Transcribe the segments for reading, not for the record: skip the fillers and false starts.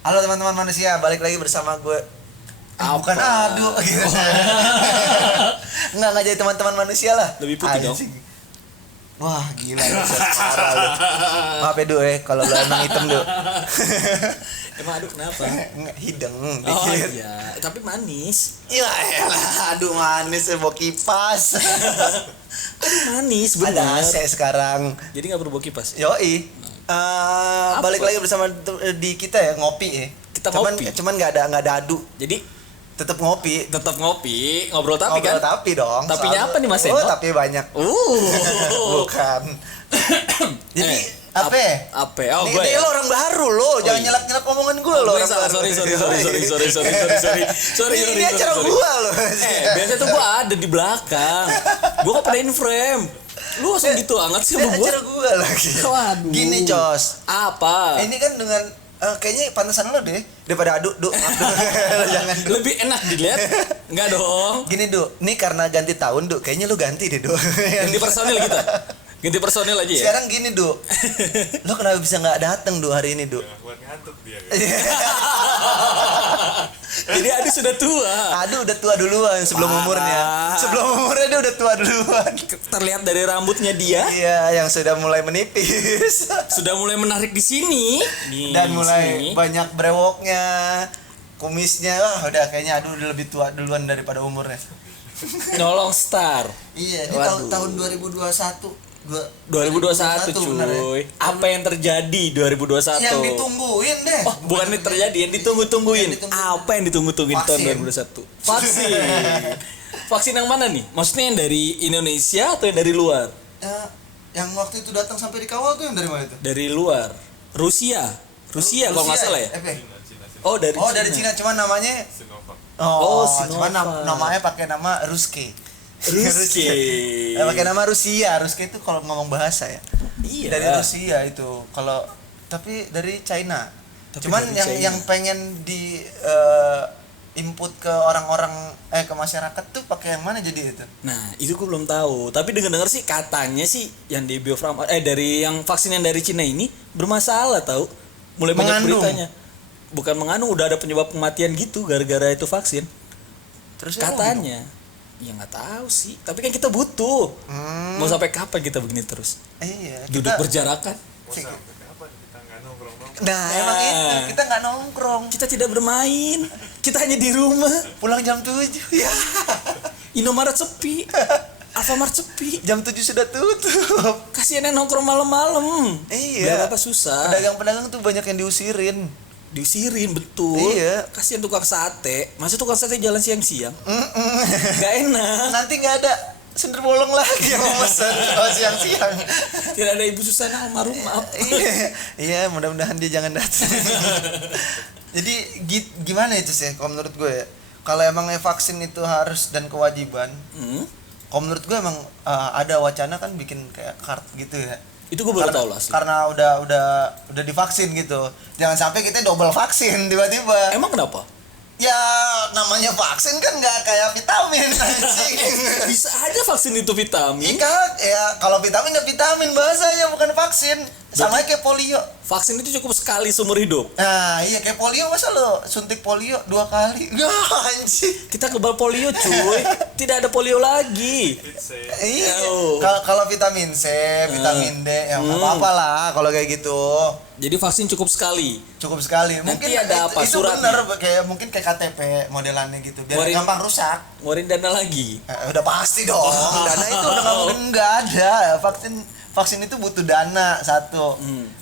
Halo teman-teman manusia, balik lagi bersama gue. Bukan aduh gitu. Enggak jadi teman-teman manusia lah. Lebih putih dong. Wah gila lu, parah lu. Maaf ya Du kalau lu emang hitam Du. Emang aduh kenapa? Enggak hidung Oh dikit. iya, tapi manis. Ya elah, aduh manis bawa kipas. Aduh manis bener. Ada AC sekarang. Jadi nggak perlu bawa kipas. Yoi. Balik lagi bersama di kita ya ngopi ya. Kita ngopi. Cuman nggak ada adu. Jadi Tetap ngopi. ngobrol tapi Ngobrol kan. tapi dong. Tapinya apa nih Mas Oh Eno? tapi banyak. Bukan. Jadi apa? Apa? Oh Nih, gue. lo orang baru lo, jangan iya. nyelak-nyelak omongan gue lo. Gue salah, sorry. Ini acara gue lo. Biasanya tuh gue ada di belakang. Gue gak pernah in frame. Lu langsung gitu banget sih sama gue. Acara gue lagi. Waduh. Gini Cos. Apa? Ini kan dengan kayaknya pantesan lo deh daripada adu. Jangan Du. Lebih enak dilihat. Enggak dong. Gini Du, ini karena ganti tahun Du, kayaknya lu ganti deh Du. Ganti personil kita. Ganti personil aja ya. Sekarang gini Du, lo kenapa bisa nggak datang Du hari ini Du? Buat ngantuk dia. Jadi Adi sudah tua. Aduh udah tua duluan sebelum Parah. umurnya. Sebelum umurnya dia udah tua duluan. Terlihat dari rambutnya dia Iya, yang sudah mulai menipis. sudah mulai menarik di sini. Nih, Dan mulai sini. banyak brewoknya, kumisnya. Wah, udah kayaknya aduh udah lebih tua duluan daripada umurnya. Nolong star. Iya, ini Waduh. tahun 2021. 2021 bener ya. cuy. Apa yang terjadi 2021? Yang ditungguin deh. Oh, bukan yang terjadi, yang ditunggu-tungguin. Yang ditunggu. Apa yang ditunggu-tungguin tahun Vaksin. 2021? Vaksin. Vaksin yang mana nih? Maksudnya yang dari Indonesia atau yang dari luar? Yang waktu itu datang sampai dikawal tuh yang dari mana itu? Dari luar. Rusia kalau nggak salah ya. Oh, dari Oh, dari Cina, cuman namanya Sinovac. Oh, cuman Sinovac. namanya pakai nama Ruski. Ruski. Pakai nama Rusia. Ruski itu kalau ngomong bahasa ya. Iya. Dari Rusia itu. Kalau tapi dari China. Tapi Cuman dari yang China. yang pengen di input ke orang-orang ke masyarakat tuh pakai yang mana jadi itu? Nah, itu gue belum tahu. Tapi dengar-dengar sih katanya sih yang di Bio Farma dari yang vaksin yang dari Cina ini bermasalah tahu. Mulai banyak Mengandung. beritanya. Bukan mengandung, udah ada penyebab kematian gitu gara-gara itu vaksin. Terus Katanya. Ya nggak tahu sih. Tapi kan kita butuh. Mau sampai kapan kita begini terus? Iya. Duduk berjarakan. Mau sampai kapan kita nggak nongkrong-nongkrong? Nah, emang itu kita nggak nongkrong. Kita tidak bermain. Kita hanya di rumah. Pulang jam 7 ya. Indomaret sepi. Alfamart sepi. Jam 7 sudah tutup. Kasihan yang nongkrong malam-malam. Iya. Berapa susah. Pedagang-pedagang tuh banyak yang diusirin. Diusirin betul. Iya. Kasihan tukang sate. Masa tukang sate jalan siang-siang? Gak enak. Nanti nggak ada sender bolong lagi yang mau pesan kalau siang-siang. Tidak ada ibu Susana almarhum, maaf. Iya, mudah-mudahan dia jangan datang. Jadi gimana itu sih kalau menurut gue ya? Kalau emangnya vaksin itu harus dan kewajiban, kalau menurut gue emang ada wacana kan bikin kayak card gitu ya. Itu gue baru tahu lah. Asli. Karena udah divaksin gitu. Jangan sampai kita double vaksin tiba-tiba. Emang kenapa? Ya namanya vaksin kan nggak kayak vitamin anjing. Bisa aja vaksin itu vitamin. Iya, ya kalau vitamin ya vitamin bahasanya bukan vaksin. Sama kayak polio. Vaksin itu cukup sekali seumur hidup. Nah, iya kayak polio masa lo suntik polio 2 kali. Ya anjing. Kita kebal polio cuy. Tidak ada polio lagi. Iya. Oh. Kalau vitamin C, vitamin D, ya nggak apa-apa lah kalau kayak gitu. Jadi vaksin cukup sekali. Cukup sekali. Nanti Mungkin ada apa, itu suratnya? bener kayak mungkin kayak KTP modelannya gitu. Biar Ngeluarin- gampang rusak. Ngeluarin dana lagi. Udah pasti dong. Dana itu udah nggak mungkin nggak ada. Vaksin itu butuh dana satu.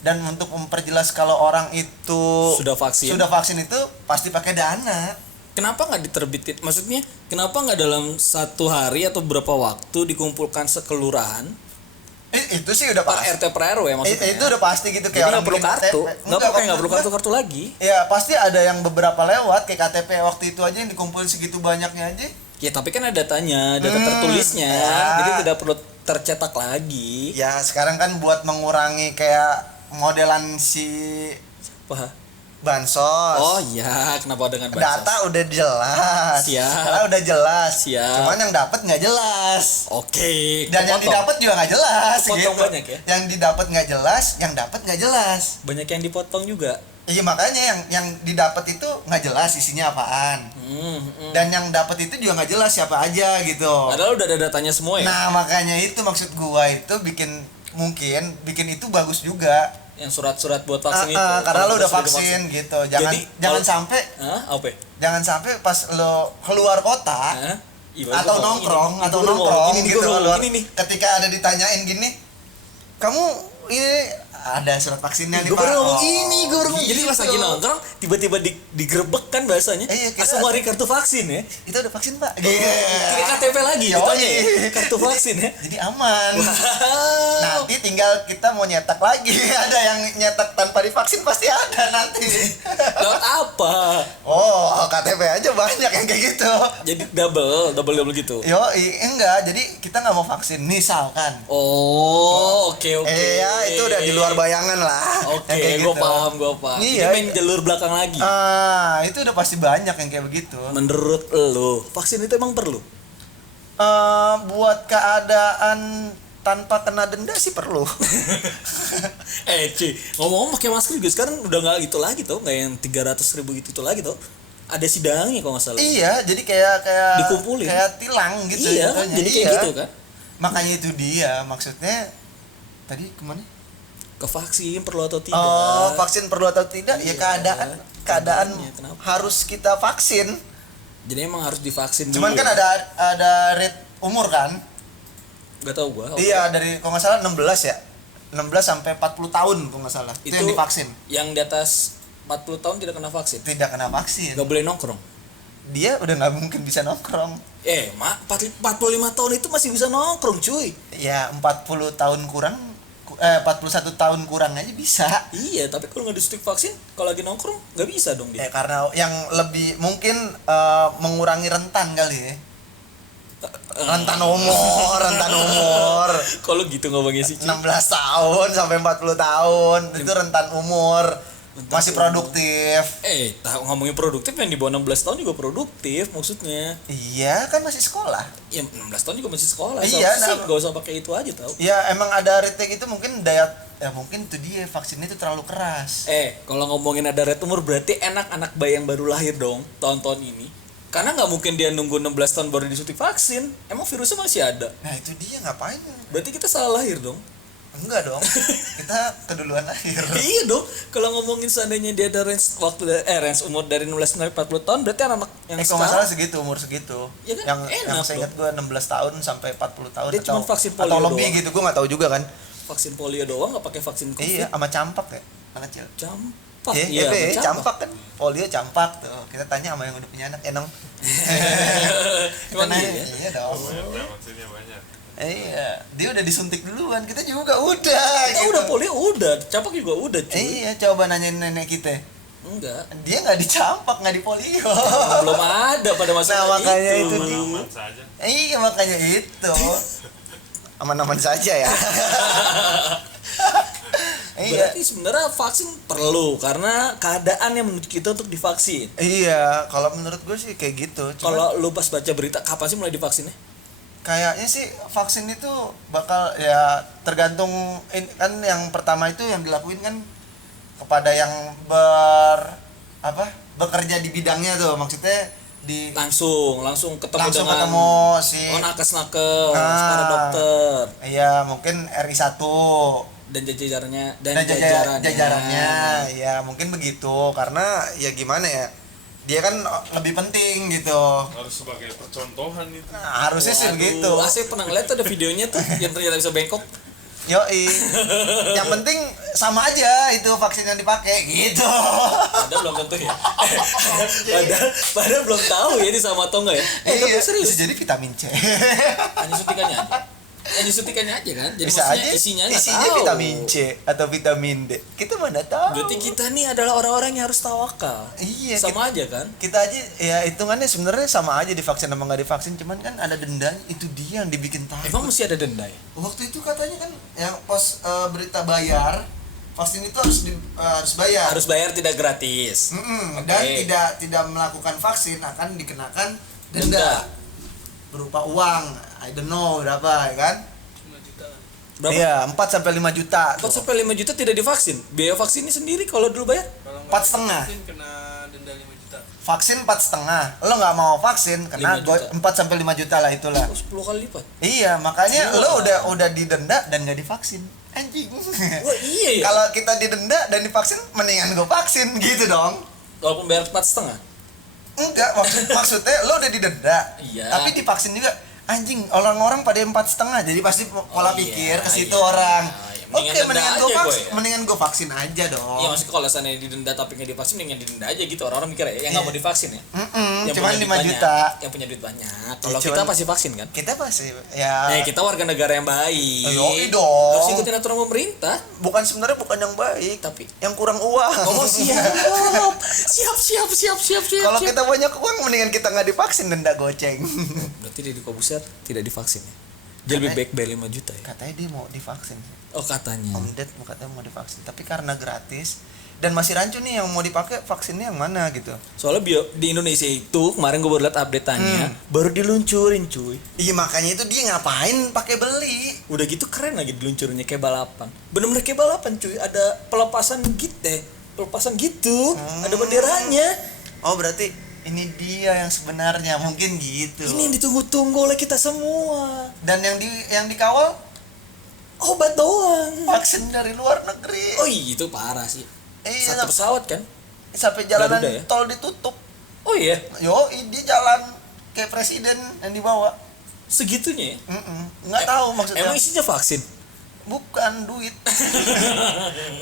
Dan untuk memperjelas kalau orang itu Sudah vaksin. itu pasti pakai dana. Kenapa nggak diterbitin? Maksudnya kenapa nggak dalam 1 hari atau beberapa waktu dikumpulkan sekelurahan Itu sih udah per pasti. RT per RW maksudnya? Itu udah pasti gitu Jadi kayak nggak perlu bikin kartu. KTP. Nggak perlu kartu lagi. Ya pasti ada yang beberapa lewat kayak KTP waktu itu aja yang dikumpulin segitu banyaknya aja. Ya tapi kan ada datanya, data tertulisnya. Ya. Jadi tidak perlu tercetak lagi. Ya sekarang kan buat mengurangi kayak modelan si Wah. bansos. Oh iya, kenapa dengan bansos? Data udah jelas. Siap. Sekarang udah jelas. Siap. Cuman yang dapat nggak jelas. Oke. Dan yang kepotong. didapat juga nggak jelas. Kepotong banyak ya? Yang didapat nggak jelas, yang dapat nggak jelas. Banyak yang dipotong juga. Iya makanya yang didapat itu nggak jelas isinya apaan. Dan yang dapat itu juga nggak jelas siapa aja gitu. Padahal udah ada datanya semua ya. Nah makanya itu maksud gua itu bikin itu bagus juga. Yang surat-surat buat vaksin itu. Karena kalau lo udah sudah vaksin divaksin. gitu. Jangan sampai Apa? jangan sampai pas lo keluar kota atau nongkrong ini gitu keluar. ini nih. Ketika ada ditanyain gini, kamu ini ada surat vaksinnya nih Gue Pak. baru ngomong ini, gue baru ngomong. Jadi pas Gitu. lagi nongkrong, tiba-tiba digerebek kan bahasanya. Iya, kita- langsung lari kartu vaksin ya. Itu udah vaksin Pak. Kayak KTP lagi Yoi. ditanya ya. Kartu vaksin ya. Jadi aman. Wow. Nanti tinggal kita mau nyetak lagi. Ada yang nyetak tanpa divaksin pasti ada nanti. Lewat apa? Oh, KTP aja banyak yang kayak gitu. Jadi double gitu. Enggak. Jadi kita nggak mau vaksin misalkan. Oh, oke. Ya itu udah di luar bayangan lah. Oke, Yang kayak gue gitu. paham. Iya. Jadi main jalur belakang lagi. Itu udah pasti banyak yang kayak begitu. Menurut lo, vaksin itu emang perlu? Buat keadaan tanpa kena denda sih perlu. Ngomong-ngomong pakai masker juga sekarang udah nggak gitu lagi tau, nggak yang 300.000 gitu lagi tau. Ada sidangnya kalau nggak salah. Iya, jadi kayak Dikumpulin. kayak tilang gitu. Iya kan, jatuhnya. jadi kayak Iya. gitu kan. Makanya itu dia maksudnya tadi kemana? Ke vaksin perlu atau tidak? Oh, vaksin perlu atau tidak? Iya, Ya keadaan kenapa? harus kita vaksin. Jadi emang harus divaksin Cuman dulu. kan ada rate umur kan? Gak tau gua. oke. Iya, dari kalau nggak salah 16 ya. 16 sampai 40 tahun kalau nggak salah. Itu yang divaksin. Yang di atas 40 tahun tidak kena vaksin. Tidak kena vaksin. Gak boleh nongkrong. Dia udah nggak mungkin bisa nongkrong. 45 tahun itu masih bisa nongkrong cuy. Ya 40 tahun kurang 41 tahun kurang aja bisa. Iya, tapi kalau nggak disuntik vaksin, kalau lagi nongkrong nggak bisa dong dia. Karena yang lebih mungkin mengurangi rentan kali ya. Rentan umur. Kalau gitu ngomongnya sih. 16 tahun sampai 40 tahun itu rentan umur. Masih produktif. Ngomongin produktif, yang di bawah 16 tahun juga produktif maksudnya. Iya, kan masih sekolah. Ya 16 tahun juga masih sekolah. Iya, Sih gak usah pakai itu aja tau. Ya emang ada retake itu mungkin mungkin itu dia vaksinnya itu terlalu keras. Kalau ngomongin ada red umur berarti anak bayi yang baru lahir dong tahun-tahun ini. Karena nggak mungkin dia nunggu 16 tahun baru disuntik vaksin. Emang virusnya masih ada. Nah itu dia ngapain? Berarti kita salah lahir dong. Enggak dong. Kita keduluan lahir. Iya dong. Kalau ngomongin seandainya dia ada range umur dari 16 sampai 40 tahun, berarti anak yang Kalau nggak salah segitu umur segitu. Ya kan? Yang Enak saya ingat gue 16 tahun sampai 40 tahun Dia cuma vaksin polio atau lebih doang. gitu, gue nggak tahu juga kan. vaksin polio doang, nggak pakai vaksin COVID. Iya, sama campak ya, anak kecil. Campak. Iya, campak kan. Polio campak tuh. Kita tanya sama yang udah punya anak, Enong. Emang iya? Iya dong. Banyak vaksinnya banyak. Iya, dia udah disuntik duluan, kita juga udah. Kita gitu. udah polio udah, campak juga udah cuy. Iya, coba nanyain nenek kita. Enggak. Dia nggak dicampak, nggak dipolio. Belum ada pada masa Nah, makanya itu dia. Aman saja. Iya, makanya itu. Aman-aman saja ya. Iya. Berarti sebenarnya vaksin perlu karena keadaan yang menuntut kita untuk divaksin. Iya, kalau menurut gue sih kayak gitu. Cuman Kalau lu pas baca berita, kapan sih mulai divaksinnya? kayaknya sih vaksin itu bakal ya tergantung kan yang pertama itu yang dilakuin kan kepada yang bekerja di bidangnya tuh, maksudnya di Langsung ketemu langsung dengan ketemu si nakes para dokter iya mungkin RI1 dan jajarannya dan jajarannya ya mungkin begitu, karena ya gimana ya, dia kan lebih penting gitu. Harus sebagai percontohan itu. Nah, harusnya sih begitu. Saya pernah ngeliat tuh ada videonya tuh yang ternyata bisa bengkok. Yoi. Yang penting sama aja itu vaksin yang dipakai gitu. Padahal belum tentu ya. padahal belum tahu ya ini sama atau enggak ya. Tapi serius. Bisa jadi vitamin C. Hanya suntikannya aja kan. Jadi Bisa maksudnya aja isinya nggak isinya tahu. vitamin C atau vitamin D. Kita mana tahu. Berarti kita nih adalah orang-orang yang harus tawakal. Iya, Sama aja kan. Kita aja ya hitungannya sebenarnya sama aja divaksin sama nggak divaksin, cuman kan ada denda, itu dia yang dibikin takut. Emang mesti ada denda ya? Waktu itu katanya kan yang pas berita bayar vaksin itu harus bayar. Harus bayar, tidak gratis. Dan Oke. tidak melakukan vaksin akan dikenakan denda berupa uang, I don't know berapa ya kan. Berapa? Iya, 4 sampai 5 juta. 4 sampai 5 juta tidak divaksin. Biaya vaksinnya sendiri kalau dulu bayar? Kalau nggak 4,5. vaksin kena denda 5 juta. Vaksin 4,5. Lo nggak mau vaksin kena 5 juta. 4 sampai 5 juta lah itulah. Oh, 10 kali lipat. Iya, makanya Wah. lo udah didenda dan nggak divaksin. Anjing. Wah, iya ya. Kalau kita didenda dan divaksin, mendingan gue vaksin gitu dong. Walaupun bayar 4,5. Enggak, maksudnya lo udah didenda, Iya. tapi divaksin juga. Anjing, orang-orang pada 4,5, jadi pasti pola pikir ke situ orang. Mendingan Oke, denda mendingan aja gue gua vaksin, ya. mendingan gue vaksin aja dong. Iya, maksudnya kalau seandainya didenda tapi nggak divaksin, mendingan didenda aja gitu. Orang-orang mikir ya, yang nggak mau divaksin ya. Yang Cuman punya 5 duit juta. banyak, yang punya duit banyak. Kalau Cuman- kita pasti vaksin kan? Kita pasti ya. Nah, kita warga negara yang baik. Yoi dong. Harus ikutin aturan pemerintah. Sebenarnya bukan yang baik, Tapi yang kurang uang. oh siap. Siap. Kalau kita banyak uang, mendingan kita nggak divaksin, denda goceng. Berarti Deddy Kobuser tidak divaksin ya? Dia lebih baik bayar 5 juta ya? Katanya dia mau divaksin. Oh katanya. Om Ded katanya mau divaksin, tapi karena gratis dan masih rancu nih yang mau dipakai vaksinnya yang mana gitu. Soalnya di Indonesia itu kemarin gue baru liat update-annya baru diluncurin cuy. Iya, makanya itu dia ngapain pakai beli. Udah gitu keren lagi diluncurinnya kayak balapan. Bener-bener kayak balapan cuy. Ada pelepasan gitu. Ada benderanya. Oh, berarti ini dia yang sebenarnya, mungkin gitu. Ini yang ditunggu-tunggu oleh kita semua. Dan yang dikawal Obat doang. vaksin dari luar negeri. Oh iya itu parah sih. Iya, Satu pesawat kan? sampai jalanan Garuda ya? tol ditutup. Oh iya. Yo, dia jalan kayak presiden yang dibawa. Segitunya ya? Nggak tahu maksudnya. Emang isinya vaksin? Bukan duit.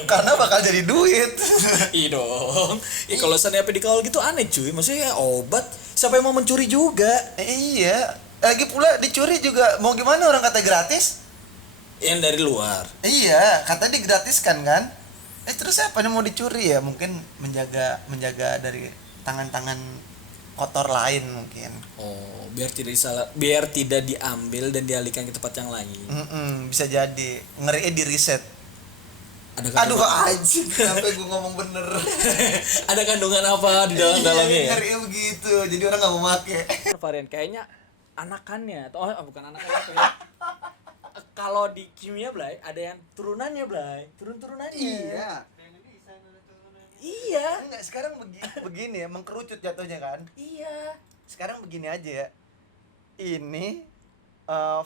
Karena bakal jadi duit. Iya dong. Ya kalau seandainya apa dikawal gitu aneh cuy. Maksudnya ya obat. Siapa yang mau mencuri juga? Iya. Lagi pula dicuri juga mau gimana, orang kata gratis. Yang dari luar. Iya, kata digratiskan kan. Terus apa yang mau dicuri ya? Mungkin menjaga dari tangan-tangan kotor lain mungkin. Oh, biar tidak diambil dan dialihkan ke tempat yang lain. Bisa jadi. Ngerinya di riset. Ada Aduh, kandungan, anjing, sampai gue ngomong bener. ada kandungan apa di dalamnya ya? Ngerinya begitu. Jadi orang nggak mau make. Varian kayaknya anakannya atau bukan anakannya apa ya? Kalau di kimia Blay ada yang turunannya Blay, turunannya. Iya. Enggak, sekarang begini ya, mengkerucut jatuhnya kan. Iya. Sekarang begini aja ya. Ini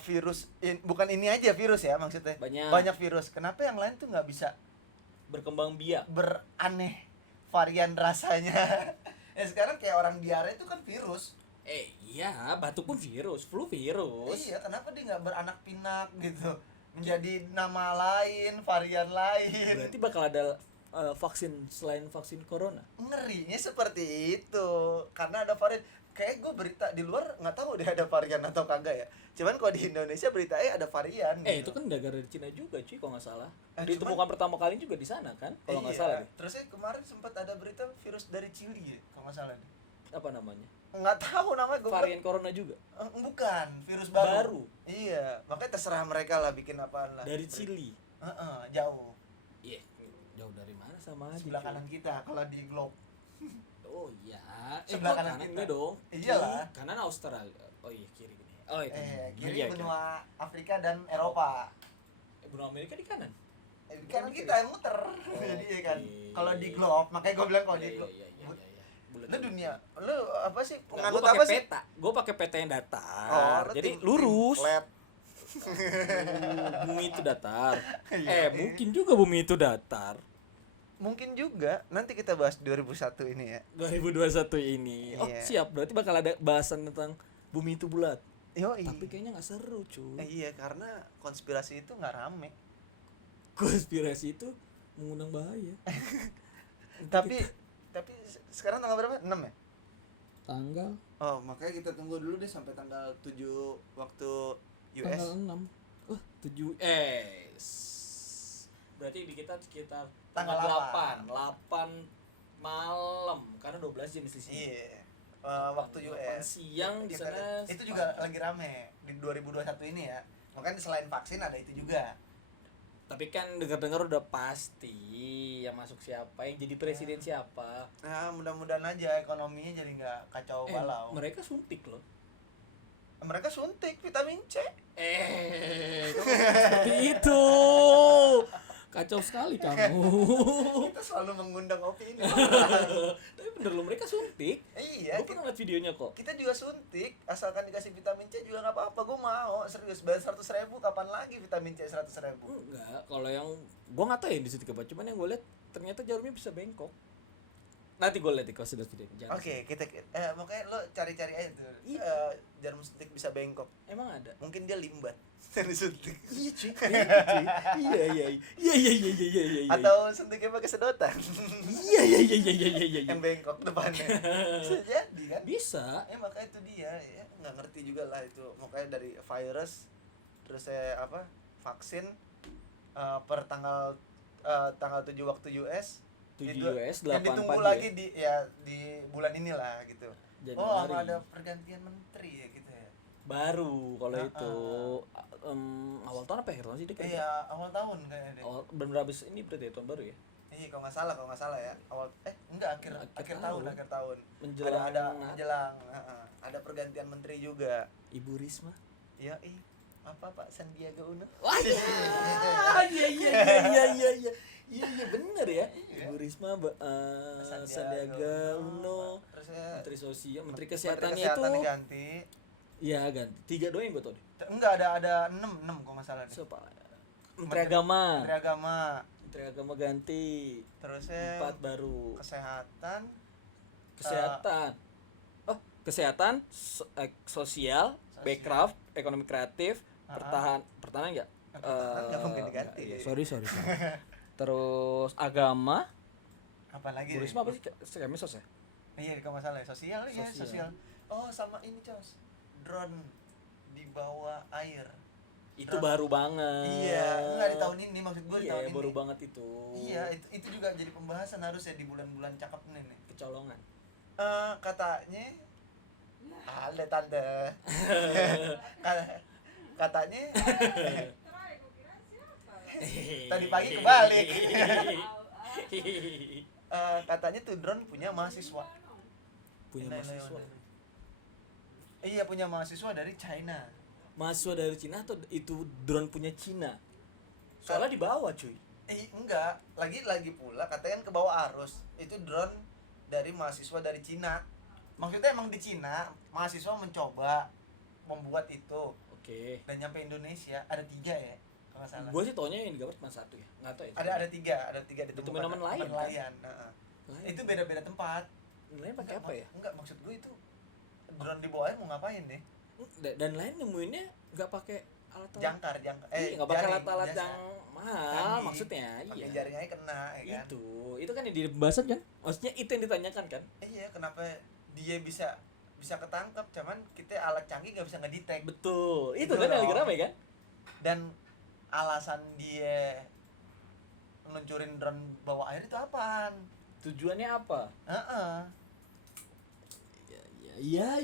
virus bukan ini aja virus ya maksudnya. Banyak virus. Kenapa yang lain tuh nggak bisa Berkembang biak. beraneh varian rasanya? Ya sekarang kayak orang diare itu kan virus. Iya, batuk pun virus, flu virus. Iya, kenapa dia nggak beranak pinak gitu? Menjadi nama lain, varian lain. Berarti bakal ada vaksin selain vaksin corona. Ngerinya seperti itu. Karena ada varian. Kayak gue berita di luar nggak tahu deh ada varian atau kagak ya. Cuman kalau di Indonesia beritanya ada varian. Itu kan negara dari Cina juga cuy kalau nggak salah. Ditemukan pertama kali juga di sana kan kalau nggak salah deh. Terusnya kemarin sempat ada berita virus dari Chili ya, kalau nggak salah deh. Apa namanya? Nggak tahu namanya gue. Varian corona juga. Bukan, virus baru. Baru. Iya, makanya terserah mereka lah bikin apaan lah. Dari Chili. Jauh. Iya, jauh dari mana sama aja. Sebelah cuy. kanan kita kalau di globe. Oh iya. Sebelah kanan kanan kita. enggak dong. Iyalah. Kiri, kanan Australia. Oh iya kiri gini. Oh iya. Kiri Iya, benua Afrika dan Eropa. benua Amerika di kanan. Di kanan kita yang muter. Jadi ya kan. Kalau di globe, makanya gue bilang kalau di globe. Lu dunia, lu apa sih? Penganut Gue apa pakai sih? peta. Gue pakai peta yang datar. lu Jadi tim lurus. flat. Bumi itu datar. Iya. Mungkin juga bumi itu datar. Mungkin juga nanti kita bahas 2001 ini ya. 2021 ini. Oh, Iya. siap. Berarti bakal ada bahasan tentang bumi itu bulat. Yoi. Tapi kayaknya nggak seru, cuy. Iya, karena konspirasi itu nggak rame. Konspirasi itu mengundang bahaya. tapi sekarang tanggal berapa? 6 ya? Tanggal Oh, makanya kita tunggu dulu deh sampai tanggal 7 waktu US. Tanggal 6. Wah, 7 berarti di kita sekitar Tanggal 8 malam karena 12 jam selisih. Iya. Waktu 8 US. siang di Kita sana. itu juga lagi rame di 2021 ini ya. Makanya selain vaksin ada itu juga. Tapi kan dengar-dengar udah pasti yang masuk siapa, yang jadi presiden siapa. Nah, mudah-mudahan aja ekonominya jadi nggak kacau balau. Mereka suntik loh. Mereka suntik vitamin C. Seperti itu. Kacau sekali kamu. Kita selalu mengundang opini. Tapi bener loh, mereka suntik. Iya, Gue pernah liat videonya kok. kita juga suntik, asalkan dikasih vitamin C juga nggak apa-apa. Gue mau, serius, bayar 100.000, kapan lagi vitamin C 100.000? Enggak, kalau yang gue nggak tahu ya di situ apa, cuman yang gue lihat ternyata jarumnya bisa bengkok. Nanti gue lihat kalau sudah video. Oke, kita makanya lo cari-cari aja tuh. Iya. Jarum suntik bisa bengkok. Emang ada? Mungkin dia limbat dari suntik. Iya cuy. Iya. Atau suntiknya pakai sedotan. Iya. Yang bengkok depannya. Bisa jadi kan? Bisa. Makanya itu dia ya, nggak ngerti juga lah itu. Makanya dari virus terus vaksin per tanggal 7 waktu US 7 itu, US, yang 8 ditunggu pagi lagi ya? di bulan inilah gitu. Januari. Oh, ada pergantian menteri ya gitu ya. Baru kalau itu awal tahun apa akhir tahun sih dia kayaknya? Iya, awal tahun kayaknya deh. Awal bener habis ini berarti ya, tahun baru ya? Iya, kalau nggak salah ya. Awal enggak akhir tahun. Menjelang ada menjelang ada pergantian menteri juga. Ibu Risma. Iya, apa Pak Sandiaga Uno? Wah, iya bener ya. Ibu Risma, Sandiaga Uno, Terus Menteri Sosial, Menteri Menteri Kesehatannya Kesehatan itu. diganti. Iya ganti. 3 doang yang gue tau deh. Enggak ada 6 kalau nggak salah deh. Siapa? Menteri Agama. Menteri Agama. Menteri Agama ganti. Terus 4 baru. Kesehatan. Kesehatan, sosial, backcraft, ekonomi kreatif, pertahanan enggak? Nggak mungkin diganti. Iya, sorry. Terus agama. Apa lagi? Bu Risma apa sih? Kemensos ya? Iya, kalau nggak salah ya. Sosial. Oh, sama ini, Cos. Drone di bawah air. Itu baru banget. Iya, enggak di tahun ini, maksud gue di tahun ini. Baru banget itu. Iya, itu juga jadi pembahasan harusnya di bulan-bulan cakep nih. Kecolongan. Katanya ada tante. Katanya tadi pagi kebalik. Katanya tuh drone punya mahasiswa. Punya mahasiswa. Iya, punya mahasiswa dari China. Mahasiswa dari Cina atau itu drone punya Cina? Soalnya di bawah cuy. Enggak, lagi pula katanya kan ke bawah arus. Itu drone dari mahasiswa dari Cina. Maksudnya emang di Cina, mahasiswa mencoba membuat itu. Oke. Dan nyampe Indonesia ada 3 ya, kalau nggak salah. Gue sih taunya yang digambar cuma 1 ya. Enggak tahu ya. Ada 3 ditemukan. Itu nelayan, kan? Nelayan. Itu beda-beda tempat. Nelayan pakai apa ya? Enggak, maksud gue itu drone di bawah air mau ngapain deh? Dan lain nemuinnya nggak pakai alat-alat Jangkar. nggak pakai jaring, alat-alat biasa. yang mahal Canggih. maksudnya. Pakai Iya. jaring aja kena ya kan. Itu kan yang di pembahasan kan, maksudnya itu yang ditanyakan kan. Iya, kenapa dia bisa ketangkap, cuman kita alat canggih nggak bisa ngedetect. Betul, itu Itu kan yang lagi dong. ramai kan. Dan alasan dia ngeluncurin drone bawah air itu apaan? Tujuannya apa? Iya,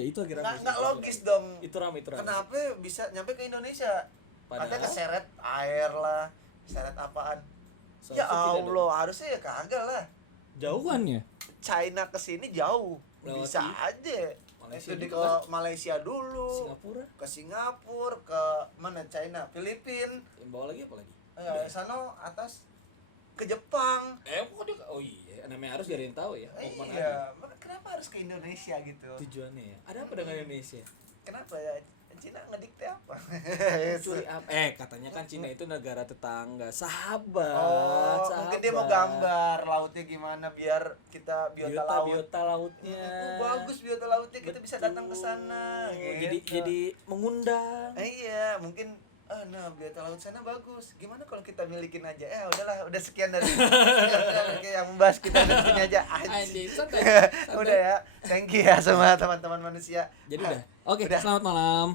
itu lagi ramai. Nggak logis dong. Itu ramai. Kenapa bisa nyampe ke Indonesia? Padahal Ada keseret air lah, keseret apaan? Seharusnya Ya tidak Allah, harusnya ya kagak lah. jauhannya. China ke sini jauh. Melewati Bisa aja. Malaysia Itu juga ke kan? Malaysia dulu. Singapura. Ke Singapura, ke mana China, Filipina. Yang bawah lagi apa lagi? Sana atas ke Jepang. Kok dia? Oh iya, namanya harus biar yang tahu ya. Mau kemana Iya, lagi? kenapa harus ke Indonesia gitu? Tujuannya ya. Ada apa dengan Indonesia? Kenapa ya? Cina ngedikte apa? Curi apa? Katanya kan Cina itu negara tetangga, sahabat. Oh, sahabat. mungkin dia mau gambar lautnya gimana biar kita biota laut. Biota lautnya. Bagus biota lautnya, kita bisa datang ke sana. Gitu. Jadi mengundang. Iya, mungkin nah biota laut sana bagus. Gimana kalau kita milikin aja? Udahlah, udah sekian dari yang membahas kita di sini aja. Anjing, santai. Udah ya. Thank you ya sama teman-teman manusia. Jadi udah. Oke, Udah. selamat malam.